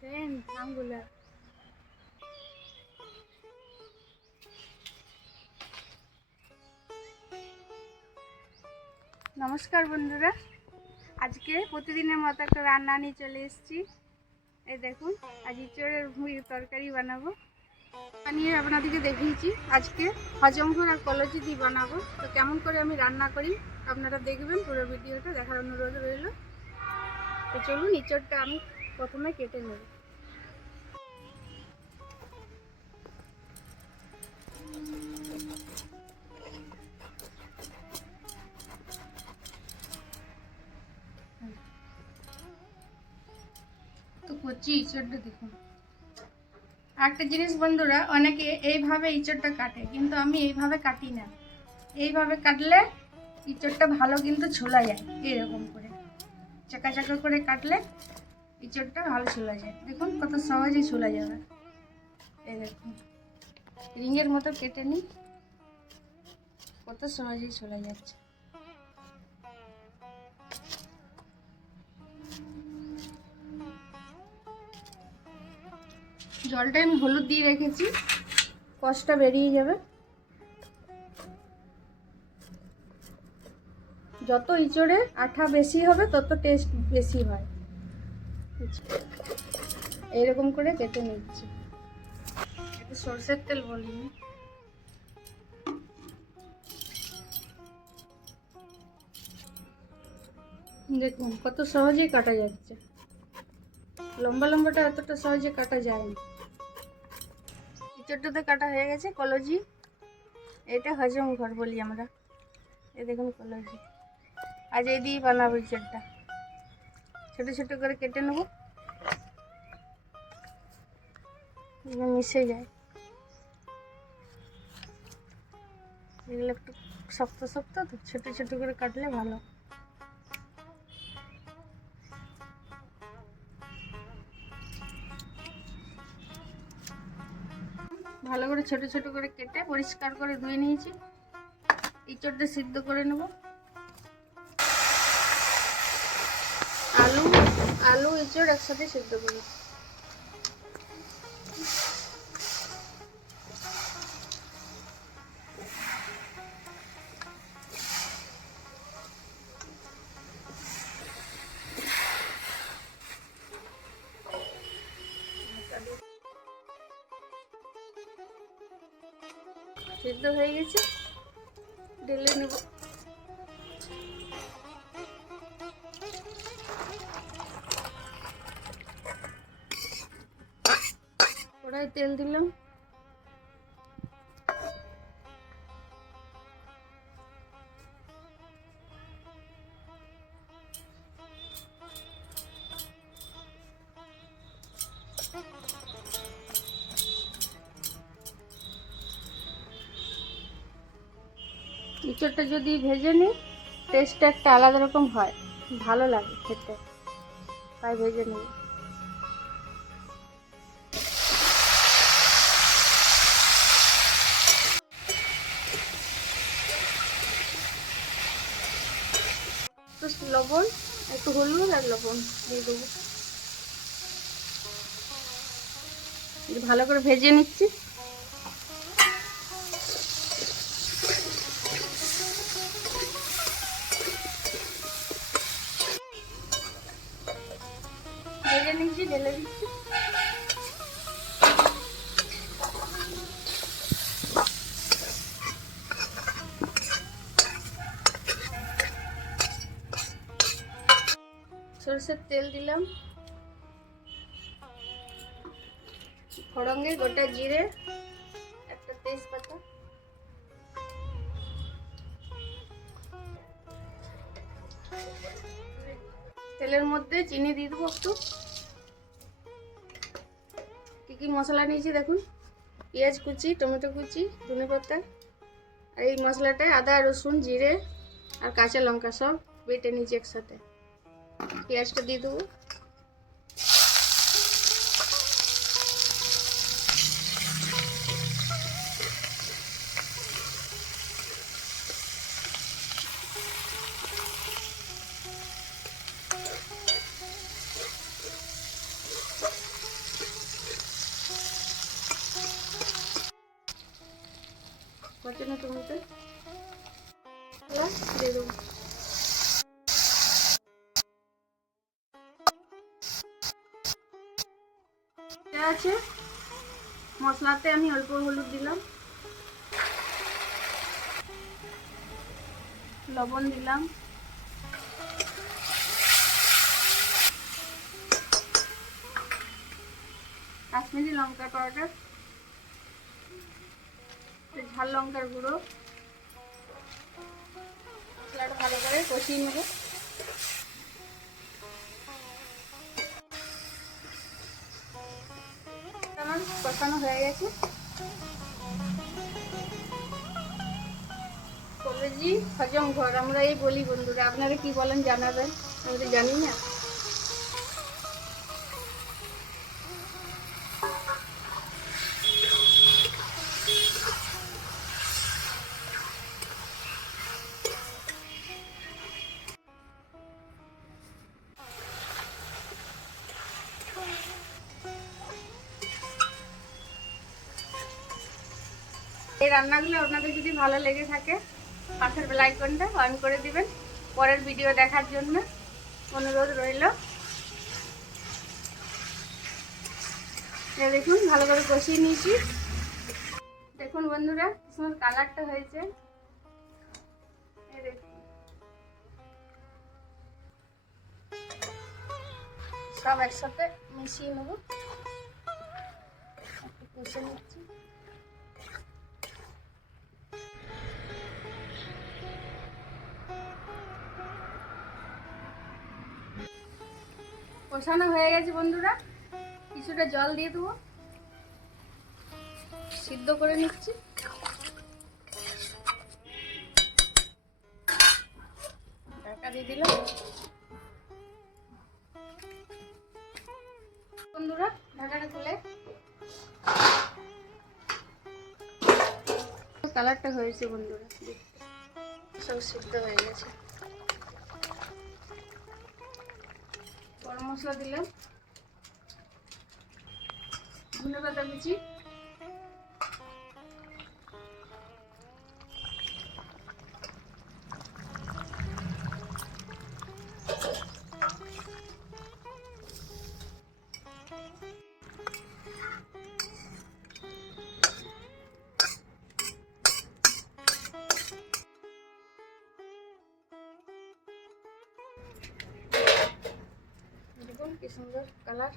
Saint আমগুলা। নমস্কার বন্ধুরা, আজকে প্রতিদিনের মতো একটা রান্না নিয়ে চলে এসেছি। এই দেখুন, আজ ইঁচড়ের তরকারি বানাবো। বানিয়ে আপনাদেরকে দেখিয়েছি। আজকে হজমপুর আর কলজি দিয়ে বানাবো। তো কেমন করে আমি রান্না করি আপনারা দেখবেন, পুরো ভিডিওটা দেখার অনুরোধ রইল। তো চলুন, ইঁচড়টা আমি প্রথমে কেটে নেব। তো কচি ইঁচড়টা দেখুন। একটা জিনিস বন্ধুরা, অনেকে এইভাবে ইঁচড়টা কাটে, কিন্তু আমি এইভাবে কাটি না। এইভাবে কাটলে ইঁচড়টা ভালো কিন্তু ছোলা যায়। এরকম করে চাকা চাকা করে কাটলে ইঁচড়টা ভালো ছোলা যায়। দেখুন কত সহজেই ছোলা যাবে। এই দেখুন, রিংয়ের মতো কেটে নিই, কত সহজেই ছোলা যাচ্ছে। জলটা আমি হলুদ দিয়ে রেখেছি, কষটা বেরিয়ে যাবে। যত ইঁচড়ে আঠা বেশি হবে তত টেস্ট বেশি হয়। এইরকম করে কেটে নিচ্ছি। একটু সরষের তেল বলিনি। দেখুন কত সহজেই কাটা যাচ্ছে। লম্বা লম্বাটা এতটা সহজে কাটা যায় না। ইঁচড়টাতে কাটা হয়ে গেছে। কলজি, এটা হজম ঘর বলি আমরা। এই দেখুন কলজি, আজ এই দিয়ে বানাবো ইঁচড়টা। ছোটো ছোটো করে কেটে নেব, মিশে যায়। এগুলো একটু শক্ত শক্ত, তো ছোটো ছোটো করে কাটলে ভালো। ভালো করে ছোট ছোট করে কেটে পরিষ্কার করে ধুয়ে নিয়েছি। ইঁচড়টা সিদ্ধ করে নেব। আলু আলু ইঁচড় একসাথে সিদ্ধ করি। সিদ্ধ হয়ে গেছে, ঢেলে নেব। কড়াই তেল দিলাম, ইঁচড়টা যদি ভেজে নিই টেস্টটা একটা আলাদা রকম হয়, ভালো লাগে খেতে, তাই ভেজে নিই। একটু লবণ, একটু হলুদ আর লবণ দিয়ে দেবো। ভালো করে ভেজে নিচ্ছি। ভেজে নিচ্ছি, ঢেলে দিচ্ছি। সরষের তেল দিলাম, ফোড়নে গোটা জিরে, একটা তেজপাতা, তেলের মধ্যে চিনি দিয়ে দেবো একটু। কী কী মশলা নিয়েছি দেখুন, পেঁয়াজ কুচি, টমেটো কুচি, ধনেপাতা, আর এই মশলাটায় আদা রসুন জিরে আর কাঁচা লঙ্কা সব বেটে নিয়েছি একসাথে। পেঁয়াজটা দিয়ে দেবো। জন্য টমেটো দিয়ে দেবো। আছে মশলাতে আমি অল্প হলুদ দিলাম, লবণ দিলাম, কাশ্মীরি লঙ্কার পাউডার, ঝাল লঙ্কার গুঁড়ো, মশলাটা ভালো করে কষিয়ে নেব। আমার কষানো হয়ে গেছে। কলেজি হজম ঘর আমরা এই বলি বন্ধুরা, আপনারা কি বলেন জানাবেন, আমি তো জানি না। এই রান্নাগুলো আপনাদের যদি ভালো লেগে থাকে পাশের বেল আইকনটা অন করে দিবেন পরের ভিডিও দেখার জন্য অনুরোধ রইল। দেখুন ভালো করে কষিয়ে নিয়েছি। দেখুন বন্ধুরা কি সুন্দর কালারটা হয়েছে। সব একসাথে মিশিয়ে নেব, একটু কষে নিচ্ছি। কষানো হয়ে গেছে বন্ধুরা, কিছুটা জল দিয়ে দেবো, সিদ্ধ করে নিচ্ছি। ঢাকা দিয়ে দিলাম। বন্ধুরা ঢাকাটা খুলে কালারটা হয়েছে বন্ধুরা, সব সিদ্ধ হয়ে গেছে। গরম মশলা দিলাম, ধনেপাতা কুচি, দেখুন কি সুন্দর কালার।